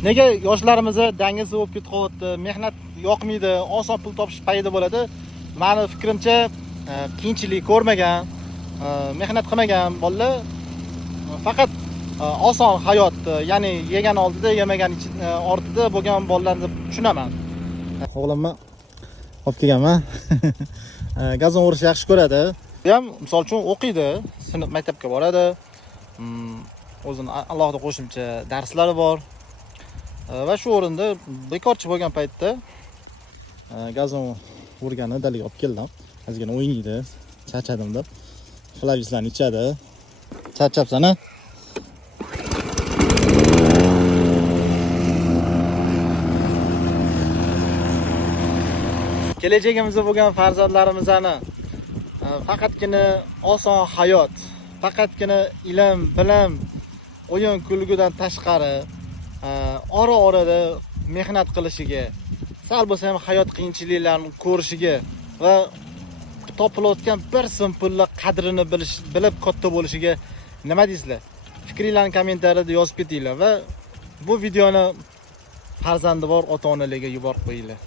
Nega yoshlarimizni dangiz bo'lib ketib qolyapti, mehnat yoqmaydi, oson pul topish payida bo'ladi. Meni fikrimcha, qiyinchilik ko'rmagan, mehnat qilmagan bolalar faqat oson hayot, ya'ni yegan oldida, yemagan ortida bo'lgan bolalarni tushunaman. O'g'limni olib kelganman. Gazon o'rishni yaxshi ko'radi. Bu ham misol uchun o'qiydi, sinf maktabga boradi. O'zini alohida qo'shimcha darslari bor. Va shu o'rinda bekorchi bo'lgan paytda gazon o'rgani dalaga olib keldim. Ozgina o'ynaydi, charchadim deb. Flavislarni ichadi. Charchabsan-a? Kelajagimizda bo'lgan farzandlarimizni faqatgina oson hayot, faqatgina ilm, bilim, o'yin kulgudan tashqari ora-orada mehnat qilishiga, sal bo'lsa ham hayot qiyinchiliklarini ko'rishiga va topilayotgan bir so'm pullar qadrini bilib katta bo'lishiga nima deysizlar? Fikringizni kommentariyada yozib ketinglar va bu videoni farzandi bor ota-onalarga yuborib qo'yinglar.